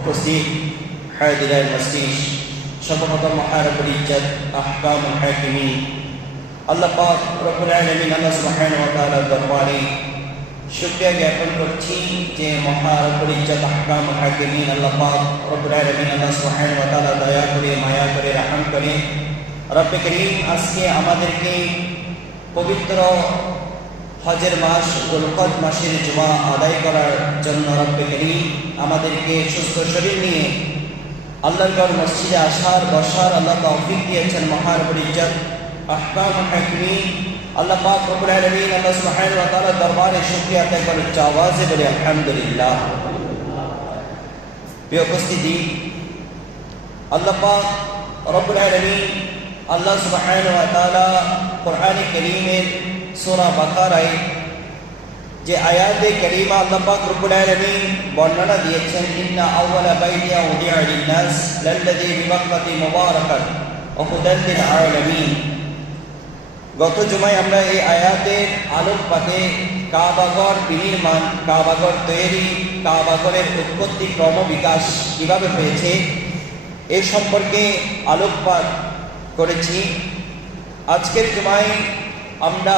উপস্থিত হায়দিরায় মসজিদ সর্বপ্রথম মহারবুল ইজ্জত আহকামুল হাকিমিন আল্লাহ পাক রব্বুল আলামিন আল্লাহ সুবহানাহু ওয়া তাআলার দরবারে শুকরিয়া জ্ঞাপন করছি যে মহারবুল ইজ্জত আহকামুল হাকিমিন আল্লাহ পাক রব্বুল আলামিন আল্লাহ সুবহানাহু ওয়া তাআলা দয়া করে মায়া করে রহম করে রব্বে করিম আজকে আমাদেরকে পবিত্র হজের মাস যুলকদ মাসের জুমা আদায় করার জন্য রব্বে করিম আমাদেরকে সুস্থ শরীর নিয়ে আল্লাহর ঘর মসজিদে আসার বসার আল্লাহ তৌফিক দিয়েছেন মহারবুল ইজ্জত আহকামুল হাকিমিন আল্লাহ পাক রব্বুল আলামিন আল্লাহ সুবহানাহু ওয়া তাআলার দরবারে শুকরিয়া আদায় করে আওয়াজে বলে আলহামদুলিল্লাহ। প্রিয় উপস্থিতি, আল্লাহ পাক রব্বুল আলামিন আল্লাহ সুবহানাহু ওয়া তাআলা কোরআনে কারীমের সূরা বাকারায় যে আয়াতে কারীমা আল্লাহ পাক রব্বুল আলামিন বর্ণনা দিয়েছেন ইন্না আউওয়ালা বাইতিন উদিআ লিন-নাস লাল্লাযী বিবাক্কাতি মুবারাকান ওয়া হুদাল লিল আলামিন। গত জুমায় আমরা এই আয়াতের আলোকপাতে কাবাঘর বিনির্মাণ, কাবাঘর তৈরি, কাবাঘরের উৎপত্তি ক্রম বিকাশ কিভাবে হয়েছে এই সম্পর্কে আলোকপাত করেছি। আজকের জুমায় আমরা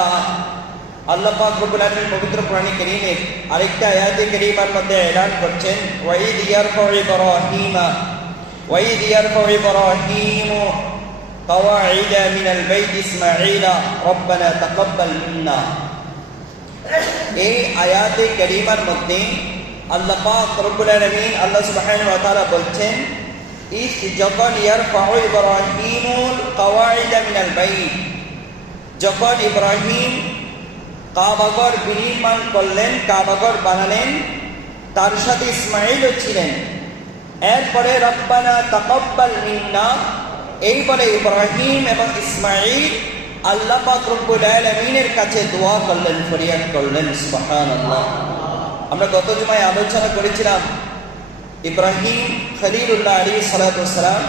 আল্লাহ পাক রব্বুল আলামিন পবিত্র কোরআনে কারীমের আরেকটা আয়াতে কারীমার মধ্যে এলান করছেন ওয়াইদ ইয়ারফাউ ইব্রাহিমু قواعد من البيت إسماعيل ربنا تقبل منا। এই আয়াতে কারীমার মধ্যে আল্লাহ পাক রব্বুল আলামিন আল্লাহ সুবহানাহু ওয়া তাআলা বলছেন যখন ইয়ারফাউ ইব্রাহিমুল কওয়াইদ মিনাল বাইত, যখন ইব্রাহিম কাবাঘর বিনির্মাণ করলেন, কাবাঘর বানালেন, তার সাথে ইসমাঈলও ছিলেন। এরপরে রব্বানা তাকাব্বাল মিন্না, এই বলে ইব্রাহিম এবং ইসমাঈল আল্লাহ পাক রব্বুল আলামিনের কাছে দোয়া করলেন, ফরিয়াদ করলেন। সুবহানাল্লাহ। আমরা গত জুমায় আলোচনা করেছিলাম ইব্রাহিম খলিলুল্লাহ আলাইহিস সালাতু ওয়াস সালাম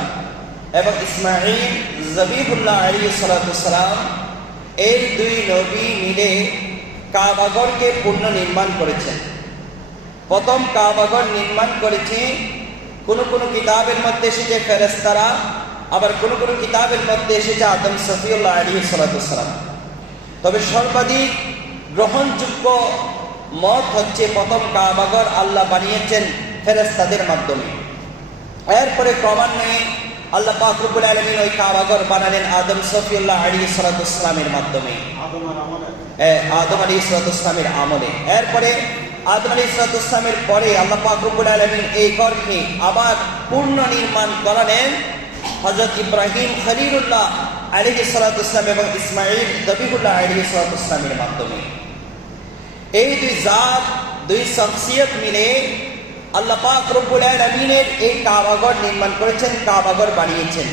এবং ইসমাঈল জবিহুল্লাহ আলাইহিস সালাতু ওয়াস সালাম এই দুই নবী মিলে কাবাঘরকে পুনর্নির্মাণ করেছেন। প্রথম কাবাঘর নির্মাণ করেছে কোন কোন কিতাবের মধ্যে এসেছে ফেরেশতারা, আবার কোন কোন কিতাবের মধ্যে এসেছে আদম সফিউল্লাহ আলাইহিস সালাতু ওয়াস সালাম। তবে সর্বাধিক গ্রহণযোগ্য মত হচ্ছে প্রথম কাবাঘর আল্লাহ বানিয়েছেন ফেরেশতাদের মাধ্যমে। এরপরে ক্রমান্বয়ে আল্লাহ পাক রব্বুল আলামিন ওই কাবাঘর বানালেন আদম সফিউল্লাহ আলাইহিস সালাতু ওয়াস সালামের মাধ্যমে, আদম আলাইহিস সালাতু ওয়াস সালামের আমলে। এরপরে আদম আলাইহিসসালামের পরে আল্লাহ পাক রব্বুল আলামিন এই ঘরকে আবার পূর্ণ নির্মাণ করালেন হযরত ইব্রাহিম খলিলুল্লাহ আলাইহিস সালাম এবং ইসমাঈল যবিহুল্লাহ আলাইহিস সালামের মাধ্যমে। এই দুই জাত, দুই শখসিয়ত মিলে আল্লাহ পাক রব্বুল আলামিনের এই কাবাঘর নির্মাণ করেছেন, কাবাঘর বানিয়েছেন।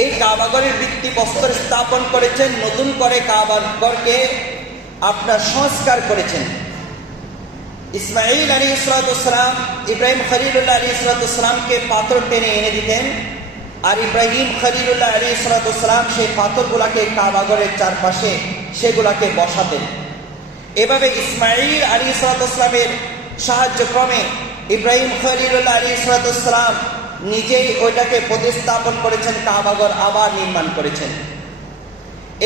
এই কাবাঘরের ভিত্তিপ্রস্তর স্থাপন করেছেন, নতুন করে কাবাঘরকে আপনার সংস্কার করেছেন। ইসমাঈল আলাইহিস সালাম ইব্রাহিম খলিলুল্লাহ আলাইহিস সালামকে পাথর টেনে এনে দিতেন, আর ইব্রাহিম খলিলুল্লাহ আলাইহিস সালাম সেই পাথরগুলাকে কাবাঘরের চারপাশে সেগুলাকে বসাতেন। এভাবে ইসমাঈল আলাইহিস সালামের সাহায্যক্রমে ইব্রাহিম খলিলুল্লাহ আলাইহিস সালাম নিজেই ওইটাকে প্রতিস্থাপন করেছেন, কাবাঘর আবার নির্মাণ করেছেন।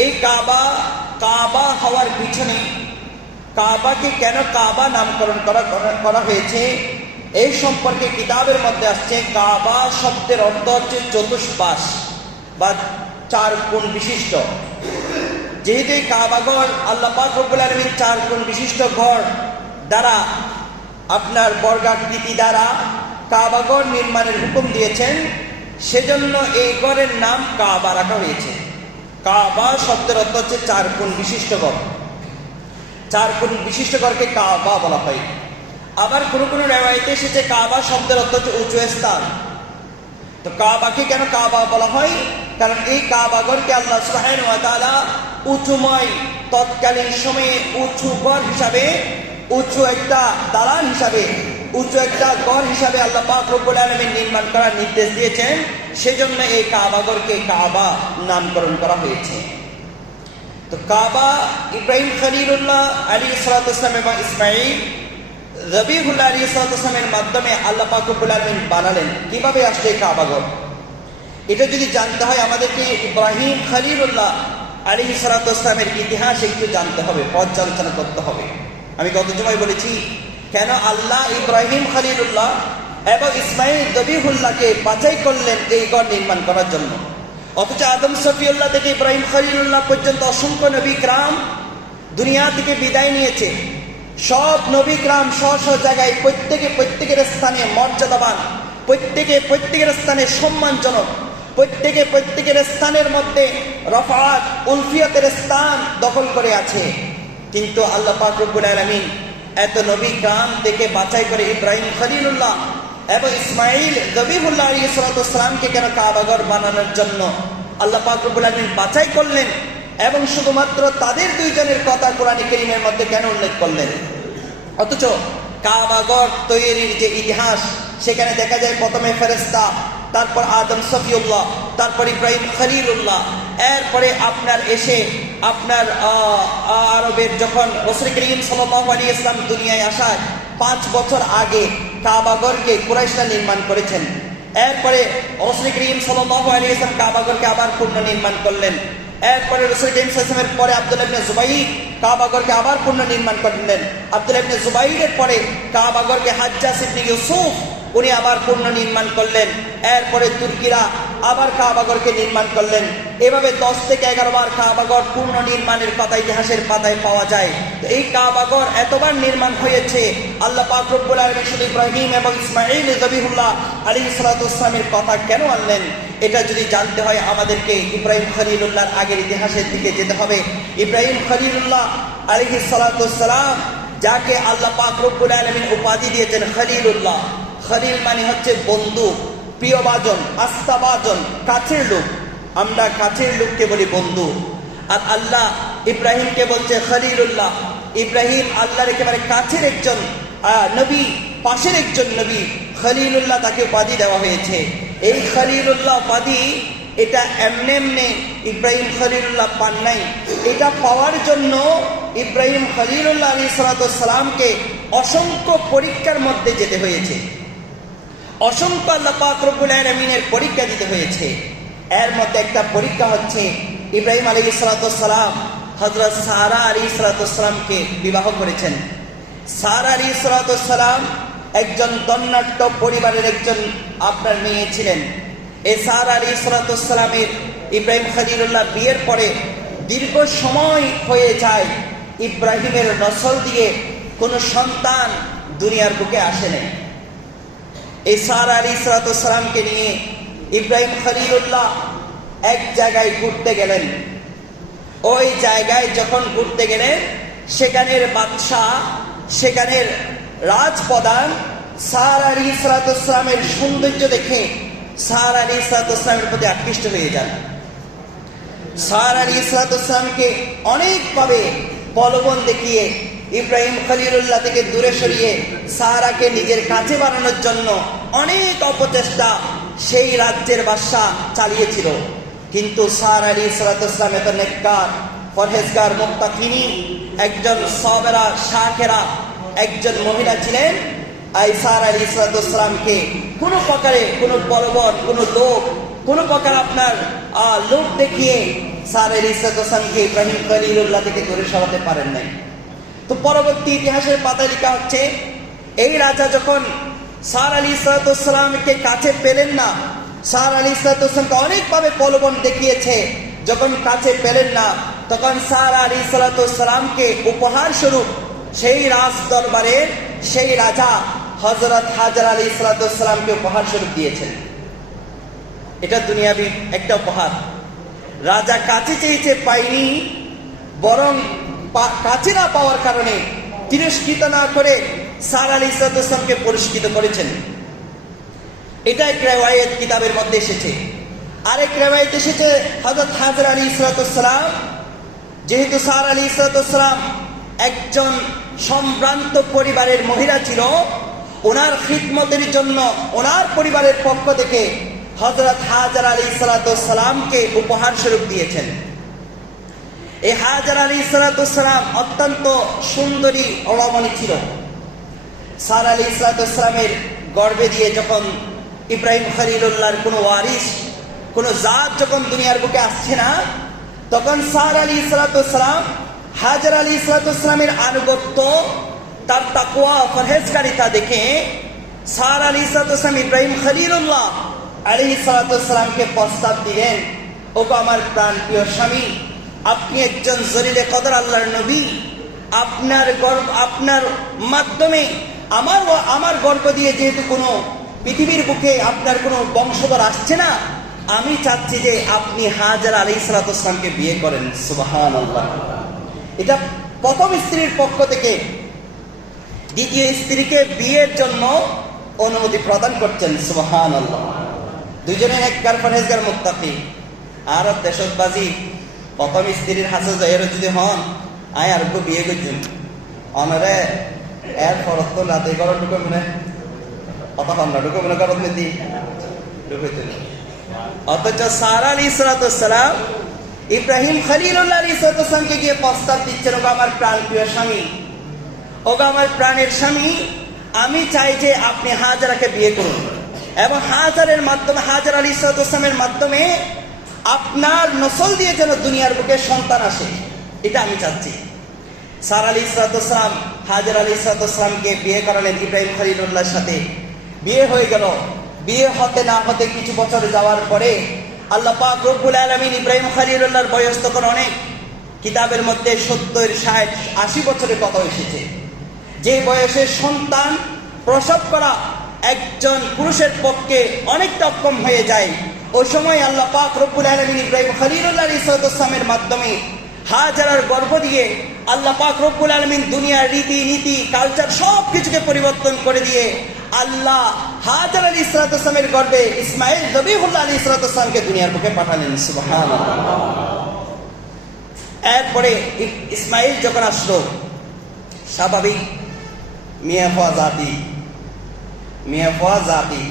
এই কাবা হওয়ার পিছনে কাবাকে কেন কাবা নামকরণ করা হয়েছে এই সম্পর্কে কিতাবের মধ্যে আসছে। কাবা শব্দের অর্থ হচ্ছে চতুষ্পাশ বা চার কোণ বিশিষ্ট। যেহেতু এই কাবাঘর আল্লাহ পাক রব্বুল আলামিন চার কোণ বিশিষ্ট ঘর দ্বারা আপনার বর্গাকৃতি দ্বারা কাবাঘর নির্মাণের হুকুম দিয়েছেন, সেজন্য এই ঘরের নাম কাবা রাখা হয়েছে। কাবা শব্দের অর্থ হচ্ছে চার কোণ বিশিষ্ট ঘর। চার কোণ বিশিষ্ট ঘরকে কাবা বলা হয়। আবার কোনো কোনো রিওয়ায়েতে এসেছে কাবা শব্দের অর্থ হচ্ছে উঁচু স্থান। তো কাবাকে কেন কাবা বলা হয়? কারণ এই কাবাঘরকে আল্লাহ সুবহানাহু ওয়া তাআলা উঁচুময় তৎকালীন সময়ে উঁচু ঘর হিসাবে, উঁচু একটা দালান হিসাবে, উঁচু একটা ঘর হিসাবে আল্লাহ পাক রব্বুল আলামিন নির্মাণ করার নির্দেশ দিয়েছেন। সেজন্য এই কাবাঘরকে কাবা নামকরণ করা হয়েছে। তো কাবা ইব্রাহিম খলিলুল্লাহ আলাইহিস সালাম এবং ইসমাঈল যবিহুল্লাহ আলাইহিস সালামের মাধ্যমে আল্লাহ পাক রব্বুল আলামিন বানালেন। কিভাবে আসছে এই কাবাঘর? এটা যদি জানতে হয় আমাদেরকে ইব্রাহিম খলিলুল্লাহ আলাইহিস সালামের ইতিহাস একটু জানতে হবে, পর্যালোচনা করতে হবে। আমি গত জুমায় বলেছি কেন আল্লাহ ইব্রাহিম খলিলুল্লাহ এবং ইসমাঈল যবিহুল্লাহকে বাছাই করলেন এই ঘর নির্মাণ করার জন্য, অথচ আদম সফিউল্লাহ থেকে ইব্রাহিম খলিলুল্লাহ পর্যন্ত অসংখ্য নবী کرام দুনিয়া থেকে বিদায় নিয়েছে। সব নবী کرام স্ব জায়গায় প্রত্যেকের স্থানে মর্যাদাবান, প্রত্যেকের স্থানে সম্মানজনক, প্রত্যেকের স্থানের মধ্যে রফাত উলফিয়তের স্থান দখল করে আছে। কিন্তু আল্লাহ পাক রব্বুল আলামিন এত নবী کرام থেকে বাছাই করে ইব্রাহিম খলিলুল্লাহ এবং ইসমাঈল যবিহুল্লাহ আলাইহিস সালামকে কেন কাবাঘর বানানোর জন্য আল্লাহ পাক রব্বুল আলামিন বাছাই করলেন, এবং শুধুমাত্র তাদের দুইজনের কথা কোরআন কারীমের মধ্যে কেন উল্লেখ করলেন? অথচ কাবাঘর তৈরির যে ইতিহাস সেখানে দেখা যায় প্রথমে ফেরেশতা, তারপর আদম সফিউল্লাহ, তারপর ইব্রাহিম খলিলুল্লাহ, এরপরে আপনার এসে আপনার আরবের যখন রাসূল করিম সাল্লাল্লাহু আলাইহি ওয়াসাল্লাম দুনিয়ায় আসার 5 বছর আগে কাবাঘরকে কুরাইশরা নির্মাণ করেছেন। এরপরে রাসূল করিম সাল্লাল্লাহু আলাইহি ওয়াসাল্লাম কাবাঘরকে আবার পূর্ণ নির্মাণ করলেন। এরপরে রাসূল করিম সাল্লাল্লাহু আলাইহি ওয়াসাল্লামের পরে আব্দুল্লাহ ইবনে জুবাইর কাবাঘরকে আবার পূর্ণ নির্মাণ করলেন। আব্দুল্লাহ ইবনে জুবাইরের পরে কাবাঘরকে হাজ্জাজ ইবনে ইউসুফ উনি আবার পূর্ণ নির্মাণ করলেন। এরপরে তুর্কিরা আবার কাবাঘরকে নির্মাণ করলেন। এভাবে 10 থেকে 11 বার কাবাঘর পূর্ণ নির্মাণের কথা ইতিহাসের পাতায় পাওয়া যায়। তো এই কাবাঘর এতবার নির্মাণ হয়েছে, আল্লাহ পাক রব্বুল আলামিন শুধু ইব্রাহিম এবং ইসমাঈল যবিহুল্লাহ আলাইহিস সালামের কথা কেন আনলেন? এটা যদি জানতে হয় আমাদেরকে ইব্রাহিম খলিলুল্লাহর আগের ইতিহাসের দিকে যেতে হবে। ইব্রাহিম খলিলুল্লাহ আলাইহিস সালাম যাকে আল্লাহ পাক রব্বুল আলামিন উপাধি দিয়েছেন খলিলুল্লাহ। খলিল মানে হচ্ছে বন্ধু, প্রিয়ভাজন, আস্থাভাজন, কাছের লোক। আমরা কাছের লোককে বলি বন্ধু। আর আল্লাহ ইব্রাহিমকে বলছে খলিলুল্লাহ। ইব্রাহিম আল্লাহর একেবারে কাছের একজন নবী, পাশের একজন নবী। খলিলুল্লাহ তাকে উপাধি দেওয়া হয়েছে। এই খলিলুল্লাহ উপাধি এটা এমনি ইব্রাহিম খলিলুল্লাহ পান নাই। এটা পাওয়ার জন্য ইব্রাহিম খলিলুল্লাহ আলাইহিস সালামকে অসংখ্য পরীক্ষার মধ্যে যেতে হয়েছে, অসংখ্য আল্লাহ পাক রব্বুল আলামিনের পরীক্ষা দিতে হয়েছে। এর মধ্যে একটা পরীক্ষা হচ্ছে ইব্রাহিম আলাইহিস সালাম হযরত সারা আলাইহিস সালামকে বিবাহ করেছেন। সারা আলাইহিস সালাম একজন ধনাঢ্য পরিবারের একজন আপনার মেয়ে ছিলেন। এই সারা আলাইহিস সালামের ইব্রাহিম খলিলুল্লাহ বিয়ের পরে দীর্ঘ সময় হয়ে যায় ইব্রাহিমের নসল দিয়ে কোনো সন্তান দুনিয়ার বুকে আসে নাই। এই সারা আলাইহিস সালামকে নিয়ে ইব্রাহিম খলিলুল্লাহ এক জায়গায় ঘুরতে গেলেন। ওই জায়গায় যখন ঘুরতে গেলেন, সেখানের বাদশাহ, সেখানের রাজপ্রধান সারা আলাইহিস সালামের সৌন্দর্য দেখে সারা আলাইহিস সালামের প্রতি আকৃষ্ট হয়ে যান। সারা আলাইহিস সালামকে অনেকভাবে প্রলোভন দেখিয়ে ইব্রাহিম খলিলুল্লাহ থেকে দূরে সরিয়ে সারাকে নিজের কাছে বানানোর জন্য অনেক অপচেষ্টা সেই রাজ্যের বাদশা চালিয়েছিল। কিন্তু সারা আলাইহিস সালাম এত নেককার, পরহেজগার, মুত্তাকিনী, একজন সাবেরা, শাকেরা একজন মহিলা ছিলেন। এই সারা আলাইহিস সালামকে কোনো প্রকারে কোনো প্রলোভন, কোনো লোভ, কোনো প্রকার আপনার লোভ দেখিয়ে সারা আলাইহিস সালামকে ইব্রাহিম খলিলুল্লাহ থেকে দূরে সরাতে পারেন নাই। তো পরবর্তী ইতিহাসের পাতায় লেখা হচ্ছে, এই রাজা যখন সারা আলাইহিস সালামকে কাছে পেলেন না, সারা আলাইহিস সালামকে অনেকভাবে প্রলোভন দেখিয়েছে, যখন কাছে পেলেন না, তখন সারা আলাইহিস সালামকে উপহার স্বরূপ সেই রাজ দরবারের সেই রাজা হযরত হাজরা আলাইহিস সালামকে উপহার স্বরূপ দিয়েছেন। এটা দুনিয়াবি একটা উপহার। রাজা কাছে চেয়েছে, পায়নি, বরং কাছে না পাওয়ার কারণে তিরস্কৃত না করে সারা আলাইহিস সালামকে পুরস্কৃত করেছেন। এটা এক রিওয়ায়াত কিতাবের মধ্যে এসেছে। আরেক রিওয়ায়াত এসেছে হযরত হাজরা আলাইহিস সালাম, যেহেতু সারা আলাইহিস সালাম একজন সম্ভ্রান্ত পরিবারের মহিলা ছিল, ওনার খিদমতের জন্য ওনার পরিবারের পক্ষ থেকে হযরত হাজরা আলাইহিস সালামকে উপহার স্বরূপ দিয়েছেন। এই হাজরা আলাইহিস সালাম অত্যন্ত সুন্দরী রমণী ছিল। সারা আলাইহিস সালামের গর্ভে দিয়ে যখন ইব্রাহিম খলিলুল্লাহর কোনো ওয়ারিস, কোনো জাত যখন দুনিয়ার বুকে আসছে না, তখন সারা আলাইহিস সালাম হাজরা আলাইহিস সালামের আনুগত্য, তার তাকওয়া, পরহেজগারিতা দেখে সারা আলাইহিস সালাম ইব্রাহিম খলিলুল্লাহ আলাইহিস সালামকে প্রস্তাব দিলেন, ওগো আমার প্রাণ প্রিয় স্বামী, আপনি একজন জলিলে কদর আল্লাহর নবী, আপনার মাধ্যমে আমার গর্ভ দিয়ে যেহেতু কোনো পৃথিবীর বুকে আপনার কোনো বংশধর আসছে না, আমি চাচ্ছি যে আপনি হাজরা আলাইহিস সালামকে বিয়ে করেন। সুবহানাল্লাহ। এটা প্রথম স্ত্রীর পক্ষ থেকে দ্বিতীয় স্ত্রীকে বিয়ের জন্য অনুমতি প্রদান করছেন। সুবহানাল্লাহ। দুজনে নেককার, পরহেজগার, মুত্তাকি। আর দেশবাজি প্রথম স্ত্রীর হাসে জয়ের যদি হন, আয় আর বিয়ে করছেন অনারে এর ফরত তো রাতে ঘর ঢুকে মনে অতক্ষণ না ঢুকে মনে করত মেদি ঢুকেছেন। অথচ সারা আলাইহিস সালাম ইব্রাহিম খলিলুল্লাহ আলাইহিস সালামকে গিয়ে প্রস্তাব দিচ্ছেন, ওগো আমার প্রাণ প্রিয় স্বামী, ওগো আমার প্রাণের স্বামী, আমি চাই যে আপনি হাজরাকে বিয়ে করুন এবং হাজারের মাধ্যমে, হাজরা আলাইহিস সালামের মাধ্যমে আপনার নসল দিয়ে যেন দুনিয়ার বুকে সন্তান আসে, এটা আমি চাচ্ছি। সারা আলাইহিস সালাম হাজরা আলাইহিস সালামকে বিয়ে করালেন ইব্রাহিম খলিলুল্লাহর সাথে। বিয়ে হয়ে গেল। বিয়ে হতে না হতে কিছু বছর যাওয়ার পরে আল্লাহ পাক রব্বুল আলামিন, ইব্রাহিম খলিলুল্লাহর বয়স তখন অনেক, কিতাবের মধ্যে 70, 60, 80 বছরের কথা এসেছে। যে বয়সে সন্তান প্রসব করা একজন পুরুষের পক্ষে অনেকটা অক্ষম হয়ে যায়, ওই সময় আল্লাহ পাক রব্বুল আলামিন ইব্রাহিম খলিলুল্লাহ আলাইহিস সালামের মাধ্যমে হাজরার গর্ভ দিয়ে আল্লাহ পাক রব্বুল আলামিন দুনিয়ার রীতি নীতি কালচার সব কিছুকে পরিবর্তন করে দিয়ে আল্লাহ হাজরা আলাইহিস সালামের গর্ভে ইসমাইল জবিহুল্লাহ আলাইহিস সালামকে দুনিয়ার বুকে পাঠালেন। সুবহানাল্লাহ। এরপরে ইসমাইল যখন আসলো, স্বাভাবিক মিয়া ফোয়া জাতি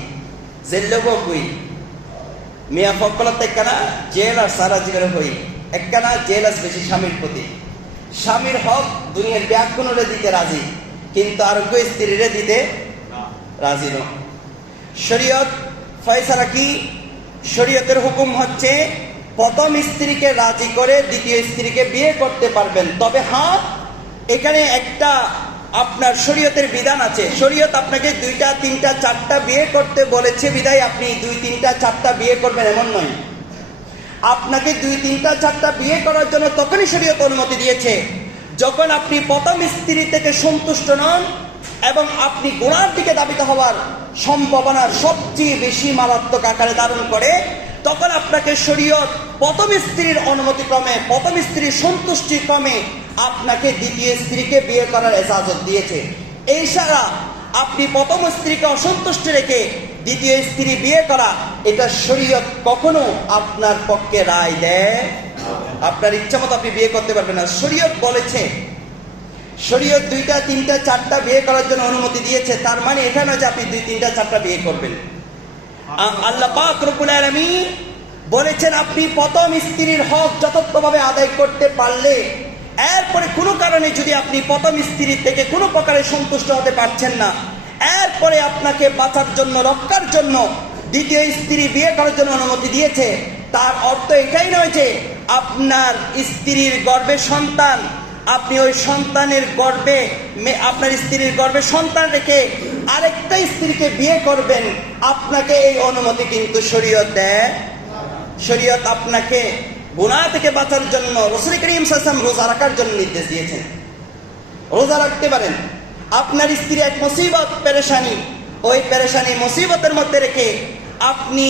জেল্লগো কই মিয়া ফকলত একখানা জেল আর সারা জীবনে হই একখানা জেল আছে বেশি স্বামীর প্রতি। স্বামীর হক দুনিয়ার ব্যাকুণরে দিতে রাজি, কিন্তু আরোগ্য স্ত্রীরে দিতে রাজি ন। শরীয়ত ফয়সালা কি? শরীয়তের হুকুম হচ্ছে প্রথম স্ত্রীকে রাজি করে দ্বিতীয় স্ত্রীকে বিয়ে করতে পারবেন, তবে হ্যাঁ এখানে একটা আপনার শরীয়তের বিধান আছে। শরীয়ত আপনাকে 2টা 3টা 4টা বিয়ে করতে বলেছে বিধায় আপনি 2, 3টা 4টা বিয়ে করবেন এমন নয়। আপনাকে 2, 3টা 4টা বিয়ে করার জন্য তখনই শরীয়ত অনুমতি দিয়েছে যখন আপনি প্রথম স্ত্রী থেকে সন্তুষ্ট নন এবং আপনি গুনার দিকে ধাবিত হওয়ার সম্ভাবনার সবচেয়ে বেশি মারাত্মক আকারে ধারণ করে, তখন আপনাকে শরীয়ত প্রথম স্ত্রীর অনুমতিক্রমে, প্রথম স্ত্রীর সন্তুষ্টি ক্রমে আপনাকে দ্বিতীয় স্ত্রীকে বিয়ে করার ইজাজত দিয়েছে। এই ছাড়া আপনি প্রথম স্ত্রীকে অসন্তুষ্ট রেখে দ্বিতীয় স্ত্রী বিয়ে করা, এটা শরীয়ত কখনো আপনার পক্ষে রায় দেয়। আপনার ইচ্ছা মতো আপনি বিয়ে করতে পারবেন না। শরীয়ত বলেছে, শরীয়ত 2টা 3টা 4টা বিয়ে করার জন্য অনুমতি দিয়েছে। তার মানে এটা নয় যে আপনি 2 3টা 4টা বিয়ে করবেন। আল্লাহ পাক রব্বুল আলামিন বলেছেন, আপনি প্রথম স্ত্রীর হক যথাযথভাবে আদায় করতে পারলে, এরপরে কোনো কারণে যদি আপনি প্রথম স্ত্রী থেকে কোনো প্রকারে সন্তুষ্ট হতে পারছেন না, এরপরে আপনাকে বাঁচার জন্য, রক্ষার জন্য দ্বিতীয় স্ত্রী বিয়ে করার জন্য অনুমতি দিয়েছে। তার অর্থ এটাই নয় যে আপনার স্ত্রীর গর্ভে সন্তান, আপনি ওই সন্তানের গর্ভে, আপনার স্ত্রীর গর্ভে সন্তান রেখে আরেকটা স্ত্রীকে বিয়ে করবেন। আপনাকে এই অনুমতি কিন্তু শরীয়ত দেয়। শরীয়ত আপনাকে গুনাহ থেকে বাঁচার জন্য, রাসূল করিম সাল্লাল্লাহু আলাইহি ওয়াসাল্লাম রোজা রাখার জন্য নির্দেশ দিয়েছেন। রোজা রাখতে পারেন। আপনার স্ত্রী এক মুসিবত, পেরেশানি, ওই পেরেশানি মুসিবতের মধ্যে রেখে আপনি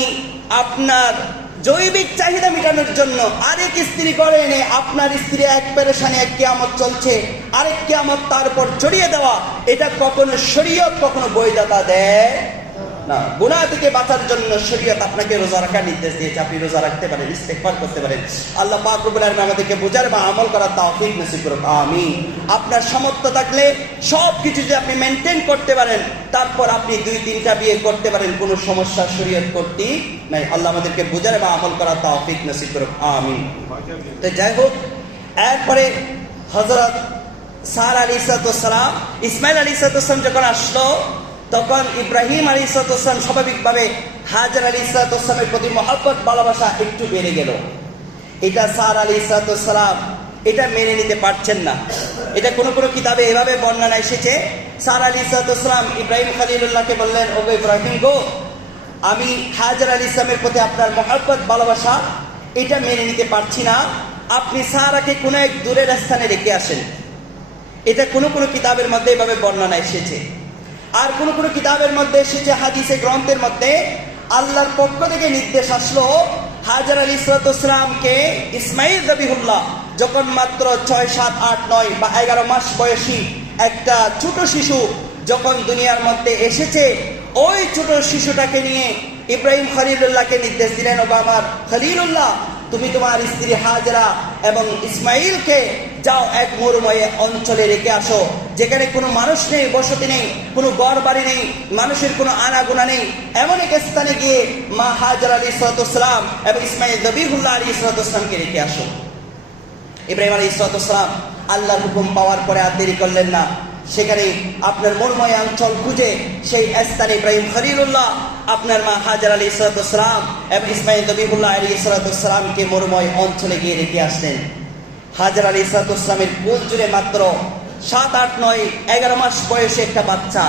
আপনার জৈবিক চাহিদা মেটানোর জন্য আরেক স্ত্রী করে এনে আপনার স্ত্রী এক পেরেশানি, এক কিয়ামত চলছে, আরেক কিয়ামত তারপর জড়িয়ে দেওয়া, এটা কখনো শরীয়ত কখনো বৈধতা দেয় না। গুনাহ থেকে বাঁচার জন্য শরীয়ত আপনাকে রোজা রাখার নির্দেশ দিয়েছে। আপনি রোজা রাখতে পারেন, ইস্তেগফার করতে পারেন। আল্লাহ পাক রব্বুল আলামিন আমাদেরকে বোঝার বা আমল করার তৌফিক নসিব করুন, আমিন। আপনার সামর্থ্য থাকলে সব কিছু যদি আপনি মেনটেন করতে পারেন, তারপর আপনি 2 3টা বিয়ে করতে পারেন, কোনো সমস্যা শরীয়ত করতে নাই। আল্লাহ আমাদেরকে বোঝার বা আমল করার তৌফিক নসিব করুন, আমিন। তো যাই হোক, এরপরে হযরত সারা আলাইহিস সালাম, ইসমাইল আলাইহিস সালাম যখন আসলো, তখন ইব্রাহিম আলাইহিস সালাম স্বাভাবিকভাবে হাজার আলাইহিস সালামের প্রতি মহব্বত, ভালোবাসা একটু বেড়ে গেল। এটা সারা আলাইহিস সালাম এটা মেনে নিতে পারছেন না। এটা কোনো কোনো কিতাবে এভাবে বর্ণনা এসেছে, সারা আলাইহিস সালাম ইব্রাহিম খলিলুল্লাহকে বললেন, ও ইব্রাহিম গো, আমি হাজার আলাইহিস সালামের প্রতি আপনার মহব্বত, ভালোবাসা এটা মেনে নিতে পারছি না। আপনি সারাকে কোনো এক দূরের স্থানে রেখে আসেন। এটা কোনো কোনো কিতাবের মধ্যে এভাবে বর্ণনা এসেছে। আর কোন কোন কিতাবের মধ্যে এসেছে, হাদিসে গ্রন্থের মধ্যে আল্লাহর পক্ষ থেকে নির্দেশ আসলো, হাজার আলাইহিস সালামকে ইসমাইল যাবিহুল্লাহ যখন মাত্র 6 7 8 9 বা 11 মাস বয়সী একটা ছোট শিশু যখন দুনিয়ার মধ্যে এসেছে, ওই ছোট শিশুটাকে নিয়ে ইব্রাহিম খলিলুল্লাহকে নির্দেশ দিলেন, ও আমার খলিলুল্লাহ, তুমি তোমার স্ত্রী হাজরা এবং ইসমাইলকে যাও এক মরুময় অঞ্চলে রেখে আসো, যেখানে কোনো মানুষ নেই, বসতি নেই, কোনো ঘর বাড়ি নেই, মানুষের কোনো আনাগোনা নেই, এমন এক স্থানে গিয়ে মা হাজরা আলাইহিস সালাম এবং ইসমাইল যাবিহুল্লাহ আলাইহিস সালামকে রেখে আসো। ইব্রাহিম আলাইহিস সালাম আল্লাহর হুকুম পাওয়ার পরে আর দেরি করলেন না। সেখানে আপনার মরুময় অঞ্চল খুঁজে সেই স্থানে ইব্রাহিম খলিলুল্লাহ আপনার মা হাজার আলাইহিস সালাম এবং ইসমাইল যাবিহুল্লাহ আলাইহিস সালামকে মরুময় অঞ্চলে গিয়ে রেখে আসলেন। হাজার আলাইহিস সালামের কোল জুড়ে মাত্র 7 8 9 11 মাস বয়সে একটা বাচ্চা,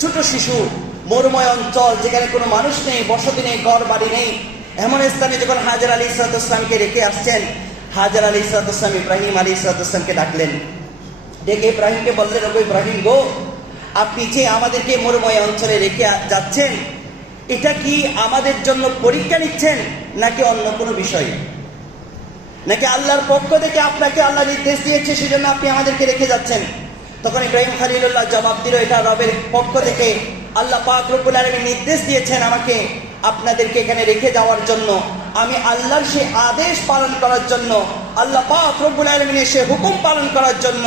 ছোট শিশু, মরুময় অঞ্চল, যেখানে কোনো মানুষ নেই, বসতি নেই, ঘর বাড়ি নেই, এমন স্থানে যখন হাজার আলাইহিস সালামকে রেখে আসছেন, হাজার আলাইহিস সালাম ইব্রাহিম আলাইহিস সালামকে ডাকলেন। ডেকে ইব্রাহিমকে বললেন, ও ইব্রাহিম গো, আপনি যে আমাদেরকে মরুময় অঞ্চলে রেখে যাচ্ছেন, এটা কি আমাদের জন্য পরীক্ষা নিচ্ছেন নাকি অন্য কোনো বিষয়, নাকি আল্লাহর পক্ষ থেকে আপনাকে আল্লাহ নির্দেশ দিয়েছে সেজন্য আপনি আমাদেরকে রেখে যাচ্ছেন? তখন ইব্রাহিম খলিলুল্লাহ জবাব দিল, এটা রবের পক্ষ থেকে আল্লাহ পাক রব্বুল আলামিন নির্দেশ দিয়েছেন আমাকে আপনাদেরকে এখানে রেখে যাওয়ার জন্য। আমি আল্লাহর সে আদেশ পালন করার জন্য, আল্লাহ পাক রব্বুল আলামিনের সে হুকুম পালন করার জন্য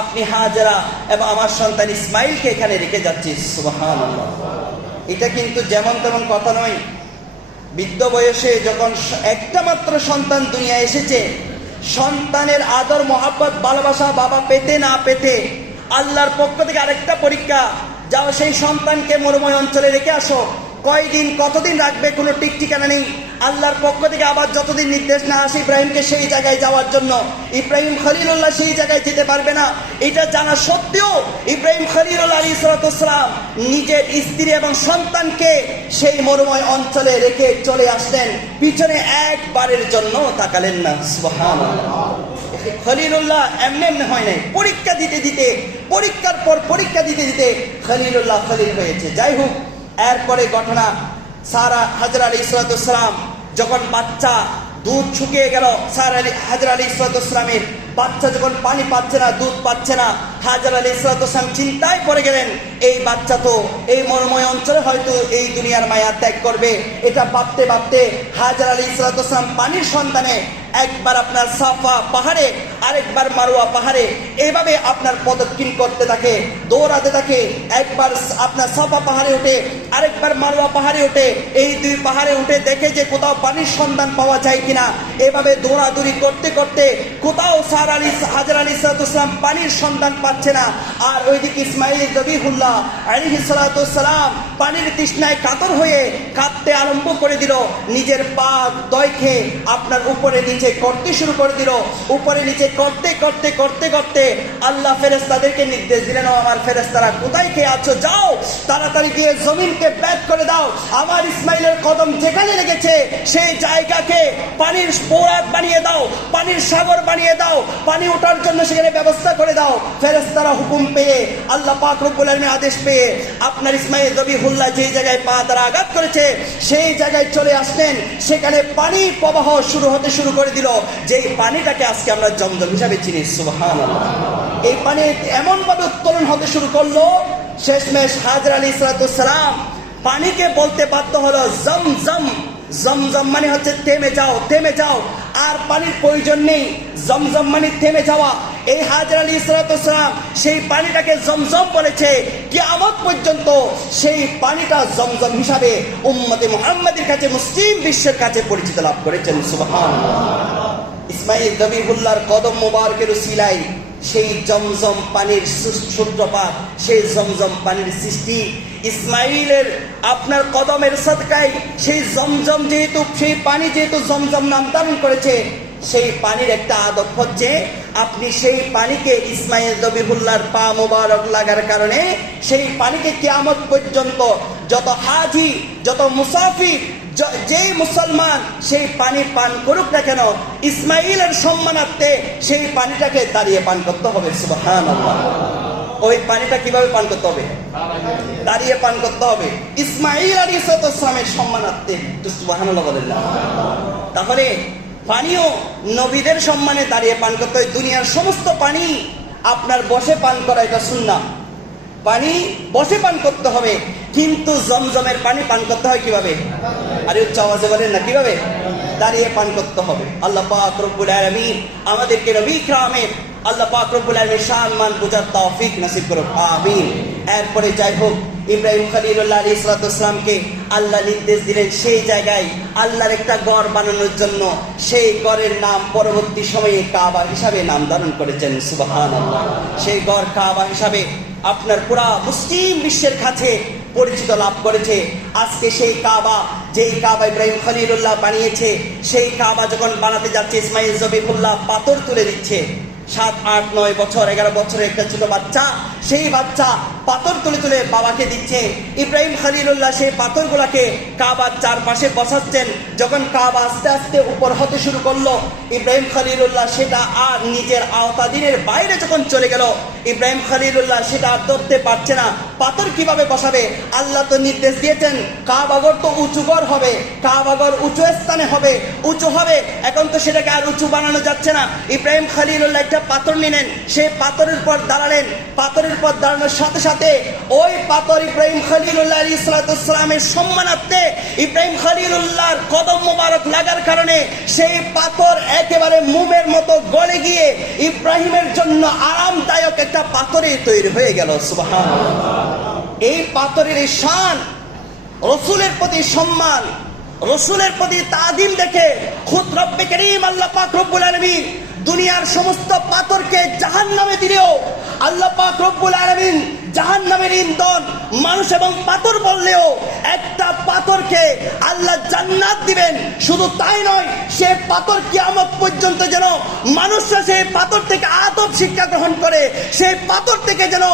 আপনি হাজরা এবং আমার সন্তান ইসমাইলকে এখানে রেখে যাচ্ছি। সুবহানাল্লাহ। এটা কিন্তু যেমন তেমন কথা নয়। বৃদ্ধ বয়সে যখন একটা মাত্র সন্তান দুনিয়া এসেছে, সন্তানের আদর, মহব্বত, ভালোবাসা বাবা পেতে না পেতে আল্লাহর পক্ষ থেকে আরেকটা পরীক্ষা, যাও সেই সন্তানকে মরুময় অঞ্চলে রেখে আসো। কয়দিন, কতদিন রাখবে কোনো ঠিক ঠিকানা নেই। আল্লাহর পক্ষ থেকে আবার যতদিন নির্দেশ না আসে ইব্রাহিমকে সেই জায়গায় যাওয়ার জন্য, ইব্রাহিম খলিলুল্লাহ সেই জায়গায় যেতে পারবে না। এটা জানা সত্ত্বেও ইব্রাহিম খলিলুল্লাহ আলাইহিস সালাম নিজের স্ত্রী এবং সন্তানকে সেই মরুময় অঞ্চলে রেখে চলে আসলেন, পিছনে একবারের জন্য তাকালেন না। সুবহানাল্লাহ। খলিলুল্লাহ এমনি এমনি হয় নাই, পরীক্ষা দিতে দিতে, পরীক্ষার পর পরীক্ষা দিতে দিতে খলিলুল্লাহ খলিল হয়েছে। যাই হোক, এরপরে ঘটনা, সারা হাজরা আলাইহিস সালাম যখন বাচ্চা দুধ শুকিয়ে গেল, হাজরা আলাইহিস সালামের বাচ্চা যখন পানি পাচ্ছে না, দুধ পাচ্ছে না, হাজরা আলাইহিস সালাম চিন্তায় পড়ে গেলেন, এই বাচ্চা তো এই মরুময় অঞ্চলে হয়তো এই দুনিয়ার মায়া ত্যাগ করবে। এটা ভাবতে ভাবতে হাজরা আলাইহিস সালাম পানির সন্ধানে একবার আপনার সাফা পাহাড়ে, আরেকবার মারওয়া পাহাড়ে এইভাবে আপনার পদক্ষিণ করতে থাকে, দৌড়াতে থাকে। একবার আপনার সাফা পাহাড়ে উঠে, আরেকবার মারওয়া পাহাড়ে উঠে, এই দুই পাহাড়ে উঠে দেখে যে কোথাও পানির সন্ধান পাওয়া যায় কিনা। এভাবে দৌড়াদৌড়ি করতে করতে কোথাও হাজরা আলাইহিস সালাম পানির সন্ধান পাচ্ছে না। আর ওইদিকে ইসমাইল জবিহুল্লাহ আলাইহিস সালাম পানির তৃষ্ণায় কাতর হয়ে কাঁদতে আরম্ভ করে দিল। নিজের পা দয়কে আপনার উপরে নিচে করতে শুরু করে দিল। উপরে নিচে করতে করতে করতে করতে আল্লাহ ফেরেশতাদেরকে নির্দেশ দিলেন, ও আমার ফেরেশতারা কোথায় কে আছো, যাও তাড়াতাড়ি গিয়ে জমিনকে ব্যাক করে দাও। আমার ইসমাইলের কদম যেখানে লেগেছে সেই জায়গাকে পানির ফোয়ারা বানিয়ে দাও, পানির সাগর বানিয়ে দাও, পানি ওঠার জন্য সেখানে ব্যবস্থা করে দাও। ফেরেশতারা হুকুম পেয়ে, আল্লাহ পাক রব্বুল আলামিনের আদেশ পেয়ে আপনার ইসমাইল জবিহুল্লাহ যেই জায়গায় পা দ্বারা আঘাত করেছে সেই জায়গায় চলে আসলেন। সেখানে পানির প্রবাহ শুরু করে দিল, যেই পানিটাকে আজকে আমরা জমজম হিসাবে চিনি। সুবহানাল্লাহ। এই পানি এমন ভাবে উত্তোলন হতে শুরু করলো, শেষমেশ হাজরা আলাইহিস সালাম পানিকে বলতে বাধ্য হলো জমজম। জমজম মানে হচ্ছে থেমে যাও, থেমে যাও, আর পানির প্রয়োজন নেই। জমজম মানে থেমে যাওয়া। এই হাজরা আলাইহিস সালাম সেই পানিটাকে জমজম বলেছে। কিয়ামত পর্যন্ত সেই পানিটা জমজম হিসাবে উম্মতে মুহাম্মাদের কাছে, মুসলিম বিশ্বের কাছে পরিচিত লাভ করেছেন। সুবহানাল্লাহ। ইসমাইল জবিহুল্লাহর কদম মোবারকের উসিলায় সেই জমজম পানির সূত্রপাত, সেই জমজম পানির সৃষ্টি ইসমাইলের আপনার কদমের সদকায়। সেই জমজম যেহেতু, সেই পানি যেহেতু জমজম নাম ধারণ করেছে, সেই পানির একটা আদব হচ্ছে আপনি সেই পানিকে, ইসমাইল জবিহুল্লাহর পা মোবারক লাগার কারণে সেই পানিকে কিয়ামত পর্যন্ত যত হাজি, যত মুসাফির, যেই মুসলমান সেই পানি পান করুক না কেন, ইসমাইলের সম্মানার্থে সেই পানিটাকে দাঁড়িয়ে পান করতে হবে। সুবহানাল্লাহ। ওই পানিটা কিভাবে পান করতে হবে? দাঁড়িয়ে পান করতে হবে, ইসমাইল আলাইহিস সালামের সম্মানার্থে। সুবহানাল্লাহ বলেন না? তাহলে পানিও নবীদের সম্মানে দাঁড়িয়ে পান করতে হয়। দুনিয়ার সমস্ত পানি আপনার বসে পান করা এটা সুন্নাহ, পানি বসে পান করতে হবে, কিন্তু জমজমের পানি পান করতে হয় কিভাবে? আরে উচ্চ আওয়াজে বলেন না, কিভাবে? দাঁড়িয়ে পান করতে হবে। আল্লাহ পাক রব্বুল আলামিন আমাদেরকে নবী ইকরামের, আল্লাহ পাক রব্বুল আলামিন সম্মান বুঝার তৌফিক নসিব করুন, আমিন। এরপরে যাই হোক, ইব্রাহিম খলিলুল্লাহ আলাইহিস সালামকে আল্লাহ নির্দেশ দিলেন সেই জায়গায় আল্লাহর একটা ঘর বানানোর জন্য। সেই ঘরের নাম পরবর্তী সময়ে কাবা হিসাবে নাম ধারণ করেছেন। সুবহানাল্লাহ। সেই ঘর কাবা হিসাবে আপনার পুরা মুসলিম বিশ্বের কাছে পরিচিত লাভ করেছে। আজকে সেই কাবা, যেই কাবা ইব্রাহিম খলিলুল্লাহ বানিয়েছে, সেই কাবা যখন বানাতে যাচ্ছে ইসমাইল জবিহুল্লাহ পাথর তুলে দিচ্ছে। 7, 8, 9 বছর, 11 বছরের একটা ছোট বাচ্চা, সেই বাচ্চা পাথর তুলে তুলে বাবাকে দিচ্ছে। ইব্রাহিম খলিলুল্লাহ সেই পাথরগুলাকে কাবার চারপাশে বসাচ্ছেন। যখন কাবা আস্তে আস্তে উপর হতে শুরু করলো, ইব্রাহিম খলিলুল্লাহ সেটা আর নিজের আওতাধীনের বাইরে যখন চলে গেল, ইব্রাহিম খলিলুল্লাহ সেটা আর ধরতে পারছে না। পাথর কিভাবে বসাবে? আল্লাহ তো নির্দেশ দিয়েছেন কাবাগর তো উঁচু ঘর হবে, কাবাগর উঁচু স্থানে হবে, উঁচু হবে। এখন তো সেটাকে আর উঁচু বানানো যাচ্ছে না। ইব্রাহিম খলিলুল্লাহ একটা পাথর নিলেন, সেই পাথরের পর দাঁড়ালেন। পাথরের পর দাঁড়ানোর সাথে সাথে ওই পাথর ইব্রাহিম খলিলুল্লাহ আলাইহিস সালামের সম্মানার্থে, ইব্রাহিম খলিলুল্লাহর কদম মোবারক লাগার কারণে সেই পাথর একেবারে মোমের মতো গলে গিয়ে ইব্রাহিমের জন্য আরামদায়ক একটা পাথরে তৈরি হয়ে গেল। সুবহানাল্লাহ। এই পাথরের এই শান, রসুলের প্রতি সম্মান, রসুলের প্রতি তাজিম দেখে খুদ রব্বে করিম আল্লাহ পাক রব্বুল আলামিন দুনিয়ার সমস্ত পাথরকে জাহান্নামে দিলেও আল্লাহ পাক রব্বুল আলামিন জাহান্নামের ইন্ধন মানুষ এবং পাথর বললেও একটা পাথরকে আল্লাহ জান্নাত জান্নাত দিবেন। শুধু তাই নয়, সে পাথর কিয়ামত পর্যন্ত যেন মানুষরা সেই পাথর থেকে আদব শিক্ষা গ্রহণ করে, সেই পাথর থেকে যেন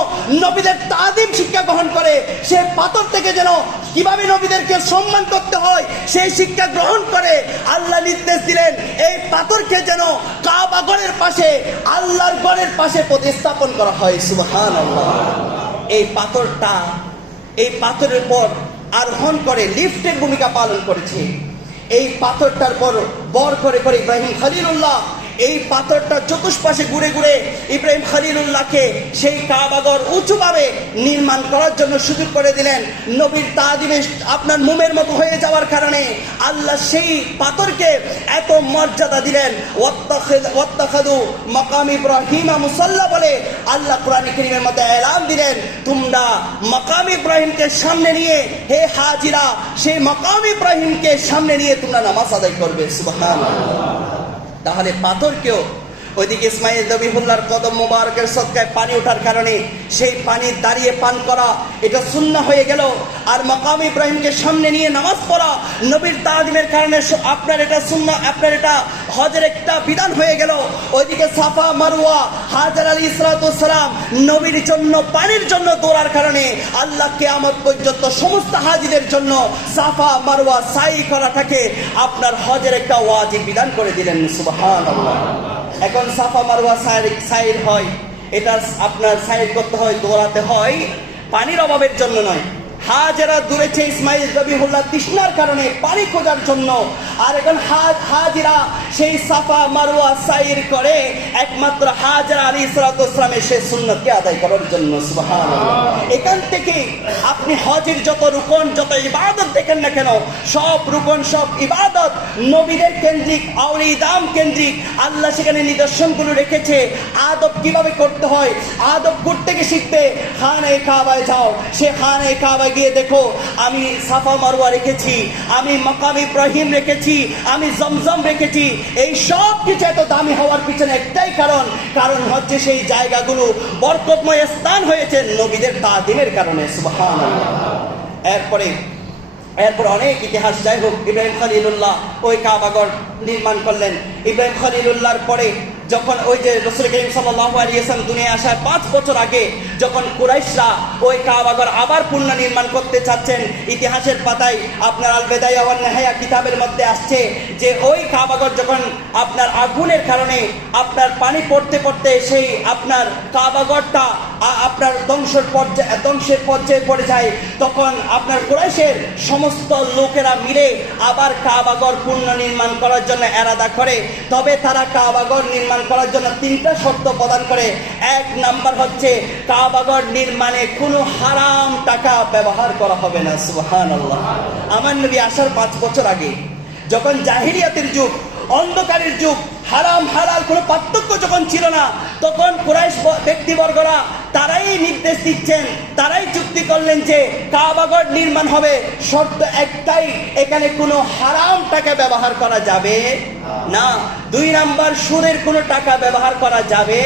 নবীদের তাজিম শিক্ষা গ্রহণ করে, সেই পাথর থেকে যেন কিভাবে নবীদেরকে সম্মান করতে হয় সেই শিক্ষা গ্রহণ করে। আল্লাহ নির্দেশ দিলেন এই পাথরকে যেন কাবা ঘরের পাশে, আল্লাহর ঘরের পাশে প্রতিস্থাপন করা হয়। সুবহানাল্লাহ। এই পাথরটা, এই পাথরের পর আরোহণ করে লিফটের ভূমিকা পালন করেছে। এই পাথরটার পর বর করে করে ইব্রাহিম খলিলুল্লাহ এই পাথরটা চতুষ্পাশে ঘুরে ঘুরে ইব্রাহিম খলিলুল্লাহকে সেই কাবাঘর উঁচুভাবে নির্মাণ করার জন্য সুযোগ করে দিলেন। নবীর তাজিমে আপনার মোমের মতো হয়ে যাওয়ার কারণে আল্লাহ সেই পাথরকে এত মর্যাদা দিলেন। ওয়াত্তাখাযু মাকাম ইব্রাহিম মুসাল্লা বলে আল্লাহ কোরআন কারীমের মধ্যে এলান দিলেন, তোমরা মাকাম ইব্রাহিমকে সামনে নিয়ে, হে হাজিরা, সেই মাকাম ইব্রাহিমকে সামনে নিয়ে তোমরা নামাজ আদায় করবে। সুবহানাল্লাহ। তাহলে পাথরকেও ওইদিকে ইসমাইল জবিহুল্লাহর কদম মোবারকের সদকায় পানি ওঠার কারণে সেই পানি দাঁড়িয়ে পান করা এটা সুন্নাহ হয়ে গেল। আর মাকাম ইব্রাহিমকে সামনে নিয়ে নামাজ পড়া নবীর তাজিমের কারণে আপনার এটা সুন্নাহ, আপনার এটা হজের একটা বিধান হয়ে গেল। ওইদিকে সাফা মারওয়া হাজর আলাইহিস সালাতু সালাম নবীর জন্য পানির জন্য দৌড়ার কারণে আল্লাহ কিয়ামত পর্যন্ত সমস্ত হাজিদের জন্য সাফা মারওয়া সাই করাটাকে আপনার হজের একটা ওয়াজিব বিধান করে দিলেন। সুবহানাল্লাহ। এখন সাফা মারওয়া সাইর হয়, এটা আপনার সাইর করতে হয়, দৌড়াতে হয় পানির অভাবের জন্য নয়। হাজেরা দূরেছে ইসমাইল জবিহুল্লাহ তৃষ্ণার কারণে পানি খোঁজার জন্য। আর এখন হাজিরা সেই সাফা মারওয়া সাইর করে একমাত্র হাজরা আলাইহিস সালাতু ওয়াসসালামের সেই সুন্নতকে আদায় করার জন্য। সুবহানাল্লাহ। এখান থেকে আপনি হজের যত রুকন, যত ইবাদত দেখেন না কেন, সব রুকন, সব ইবাদত নবীদের কেন্দ্রিক, আউলিদাম কেন্দ্রিক। আল্লাহ সেখানে নিদর্শনগুলো রেখেছে আদব কিভাবে করতে হয়। আদব করতে গিয়ে শিখবে, খানে কাবায় যাও, সে খানে কাবায় গিয়ে দেখো আমি সাফা মারওয়া রেখেছি, আমি মাকাম ইব্রাহিম রেখেছি, আমি জমজম রেখেছি। এই সব কিছু এত দামি হওয়ার পিছনে একটাই কারণ হচ্ছে সেই জায়গাগুলো বরকতময় স্থান হয়েছে নবীদের তাজিমের কারণে। সুবহানাল্লাহ। এরপরে অনেক ইতিহাস। যাই হোক, ইব্রাহিম খলিলুল্লাহ ওই কাবাঘর নির্মাণ করলেন। ইব্রাহিম খলিলুল্লাহর পরে যখন ওই যে রাসূল করিম সাল্লাল্লাহু আলাইহি ওয়াসাল্লাম দুনিয়ায় আসার 5 বছর আগে যখন কুরাইশরা ওই কাবাঘর আবার পুনর্নির্মাণ করতে চাচ্ছেন, ইতিহাসের পাতায় আপনার আল বিদায়া ওয়ান নিহায়া কিতাবের মধ্যে আসছে যে ওই কাবাঘর যখন আপনার আগুনের কারণে আপনার পানি পড়তে পড়তে সেই আপনার কাবাঘরটা আপনার ধ্বংসের পর্যায়ে পড়ে যায়, তখন আপনার কুরাইশের সমস্ত লোকেরা মিলে আবার কাবাঘর পুনর্নির্মাণ করার জন্য এরাদা করে। তবে তারা কাবাঘর নির্মাণ করার জন্য 3টা শর্ত প্রদান করে। 1 নাম্বার হচ্ছে কাবাঘর নির্মাণে কোনো হারাম টাকা ব্যবহার করা হবে না। সুবহানাল্লাহ। আমার নবী আসার 5 বছর আগে যখন জাহিলিয়াতের যুগ, অন্ধকারের যুগ, হারাম হালাল কোনো পার্থক্য যখন ছিল না, তখন কুরাইশ ব্যক্তিবর্গরা তারাই নির্দেশ দিচ্ছেন, তারাই চুক্তি করলেন যে কাবাঘর নির্মাণ হবে, শর্ত একটাই, এখানে কোনো হারাম টাকা ব্যবহার করা যাবে না। 2 নাম্বার, সুদের কোনো টাকা ব্যবহার করা যাবে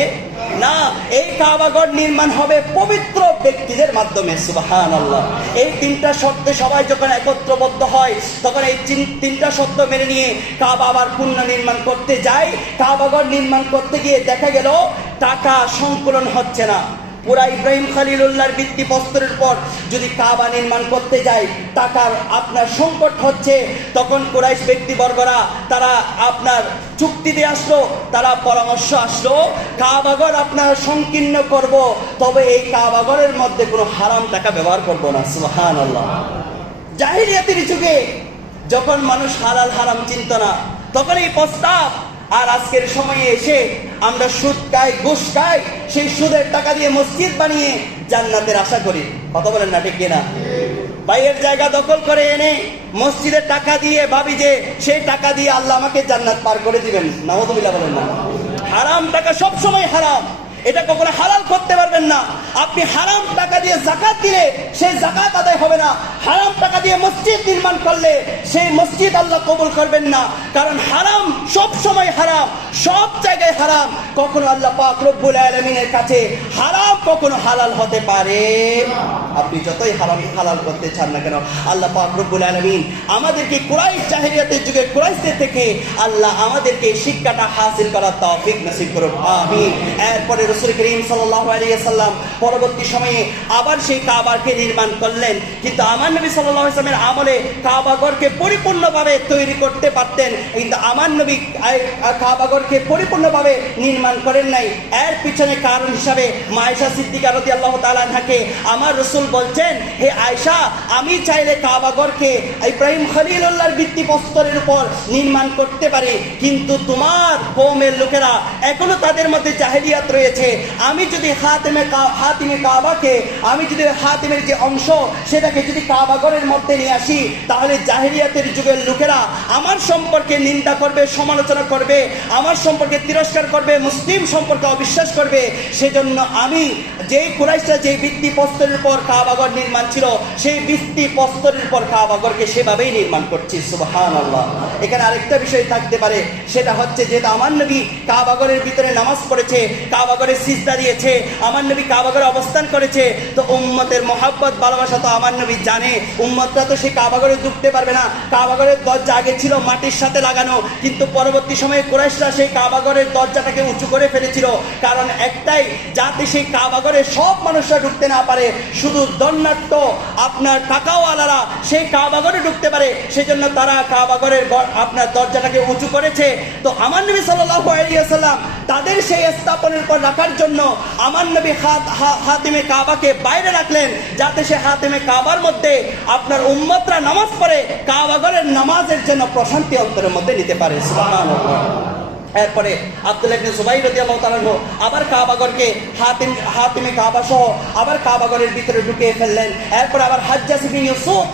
না। এই কাবাঘর নির্মাণ হবে পবিত্র ব্যক্তিদের মাধ্যমে। সুবহানাল্লাহ। এই 3টা শর্তে সবাই যখন একত্রবদ্ধ হয়, তখন এই 3টা শর্ত মেনে নিয়ে কাবা আবার পুনর্নির্মাণ করতে যায়। কাবাঘর নির্মাণ করতে গিয়ে দেখা গেল টাকা সংকলন হচ্ছে না। পুরা ইব্রাহিম খলিলুল্লাহর ভিত্তিপ্রস্তরের পর যদি কাবা নির্মাণ করতে যায়, টাকার আপনার সংকট হচ্ছে, তখন কুরাইশ ব্যক্তিবর্গরা তারা আপনার চুক্তি দিয়ে আসলো, তারা পরামর্শ আসলো কাবাঘর আপনার সংকীর্ণ করব, তবে এই কাবাঘরের মধ্যে কোনো হারাম টাকা ব্যবহার করব না। সুবহানাল্লাহ। জাহিলিয়াতের যুগে যখন মানুষ হালাল হারাম চিনত না, তখন এই প্রস্তাব। আর আজকের সময়ে এসে আমরা সুদ খাই, ঘুষ খাই, সেই সুদের টাকা দিয়ে মসজিদ বানিয়ে জান্নাতের আশা করি। কথা বলেন না, ঠিক কিনা? বাইরের জায়গা দখল করে এনে মসজিদের টাকা দিয়ে ভাবি যে সেই টাকা দিয়ে আল্লাহ আমাকে জান্নাত পার করে দিবেন। নাউযুবিল্লাহ বলেন না। হারাম টাকা সব সময় হারাম, এটা কখনো হালাল করতে পারবেন না। আপনি হারাম টাকা দিয়ে যাকাত দিলে সেই যাকাত আদায় হবে না। হারাম টাকা দিয়ে মসজিদ নির্মাণ করলে সেই মসজিদ আল্লাহ কবুল করবেন না। কারণ হারাম সব সময় হারাম, সব জায়গায় হারাম। কখনো আল্লাহ পাক রব্বুল আলামিনের কাছে হারাম কখনো হালাল হতে পারে আপনি যতই হারাম হালাল করতে চান না কেন, আল্লাহ পাক রব্বুল আলামিন আমাদেরকে কুরাইশ জাহেলিয়াতের যুগে কুরাইশদের থেকে আল্লাহ আমাদেরকে শিক্ষাটা হাসিল করার তৌফিক নসিব করুন, আমিন। এরপরে রাসূল করিম সাল্লাল্লাহু আলাইহি ওয়াসাল্লাম পরবর্তী সময়ে আবার সেই কাবাকে নির্মাণ করলেন, কিন্তু আমার নবী সাল্লাল্লাহু আলাইহি ওয়াসাল্লামের আমলে কাবাঘরকে পরিপূর্ণভাবে তৈরি করতে পারতেন, কিন্তু আমার নবী কাবাঘরকে পরিপূর্ণভাবে নির্মাণ করেন নাই। এর পিছনে কারণ হিসাবে মা আয়েশা সিদ্দিকা রাদিয়াল্লাহু তাআলা আনহাকে আমার রাসূল বলছেন, হে আয়েশা, আমি চাইলে কাবাঘরকে ইব্রাহিম খলিলুল্লাহর ভিত্তিপ্রস্তরের উপর নির্মাণ করতে পারি, কিন্তু তোমার কওমের লোকেরা এখনো তাদের মধ্যে জাহেলিয়াত রয়েছে। আমি যদি হাতিমে কাবাকে, আমি যদি হাতিমের যে অংশ সেটাকে যদি কাবাঘরের মধ্যে নিয়ে আসি, তাহলে জাহেলিয়াতের যুগের লোকেরা আমার সম্পর্কে নিন্দা করবে, সমালোচনা করবে, আমার সম্পর্কে তিরস্কার করবে, মুসলিম সম্পর্কে অবিশ্বাস করবে। সেজন্য আমি যেই কুরাইশরা যে ভিত্তিপ্রস্তরের উপর কাবাঘর নির্মাণ ছিল, সেই ভিত্তিপ্রস্তরের উপর কাবাঘরকে সেভাবেই নির্মাণ করছি। সুবহানাল্লাহ। এখানে আরেকটা বিষয় থাকতে পারে, সেটা হচ্ছে যেটা আমার নবী কাবাঘরের ভিতরে নামাজ পড়েছে, কাবাঘরে সিজদা দিয়েছে, আমার নবী কাবাঘরে অবস্থান করেছে, তো উম্মতের মহব্বত ভালোবাসা তো আমার নবী জানে। উম্মতরা তো সেই কাবাঘরে ঢুকতে পারবে না। কাবাঘরের দরজা আগে ছিল মাটির সাথে লাগানো, কিন্তু পরবর্তী সময়ে কুরাইশরা সেই কাবাঘরের দরজাটাকে উঁচু করে ফেলেছিল, কারণ একটাই, যাতে সেই কাবাঘরে সব মানুষরা ঢুকতে না পারে, শুধু দণ্ডাঢ্য আপনার টাকাওয়ালারা সেই কাবাঘরে ঢুকতে পারে, সেজন্য তারা কাবাঘরের আপনার দরজাটাকে উঁচু করেছে। তো আমার নবী সাল্লাল্লাহু আলাইহি ওয়াসাল্লাম তাদের সেই স্থাপনের পর রাখার জন্য আমার নবী হাতিমে কাবাকে বাইরে রাখলেন, যাতে সে হাতিমে কাবার মধ্যে আপনার উম্মতরা নামাজ পড়ে কাবাঘরের নামাজের জন্য প্রশান্তি অন্তরের মধ্যে নিতে পারে। সুবহানাল্লাহ। এরপরে আব্দুল্লাহ ইবনে জুবাইর রাদিয়াল্লাহু তাআলা আবার কাবাঘরকে হাতিমে কাবা সহ আবার কাবাঘরের ভিতরে ঢুকিয়ে ফেললেন। এরপর আবার হাজ্জাজ ইবনে ইউসুফ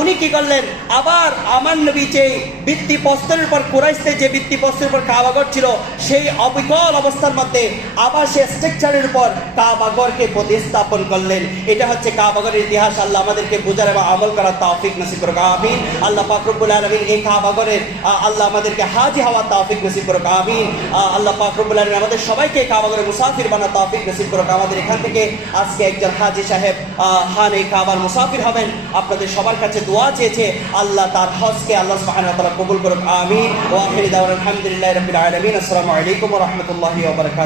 উনি কি করলেন, আবার আমার নবী যে ভিত্তিপ্রস্তরের পর কুরাইশদের যে ভিত্তিপ্রস্তরের উপর কাবাঘর ছিল, সেই অবিকল অবস্থার মধ্যে আবার সেই স্ট্রাকচারের উপর কাবাঘরকে প্রতিস্থাপন করলেন। এটা হচ্ছে কাবাঘরের ইতিহাস। আল্লাহ আমাদেরকে বোঝার এবং আমল করার তৌফিক নসিব করুক, আমিন। আল্লাহ পাক রব্বুল আলামিন এই কাবাঘরের আল্লাহ আমাদেরকে হাজি হওয়ার তৌফিক নসিব করুক, আমিন। আল্লাহ পাক রব্বুল আলামিন আমাদের সবাইকে কাবাঘরে মুসাফির বানার তৌফিক নসিব করুক। আমাদের এখান থেকে আজকে একজন হাজি সাহেব খানে কাবার মুসাফির হবেন, আপনাদের সবার কাছে দোয়া চেয়েছে, আল্লাহ তার হজকে আল্লাহ সুবহানাহু ওয়া তাআলা কবুল করুক, আমিন। ওয়া আখিরু দাওয়ানা আলহামদুলিল্লাহি রাব্বিল আলামিন। আসসালামু আলাইকুম ওয়া রাহমাতুল্লাহি ওয়া বারাকাতুহু।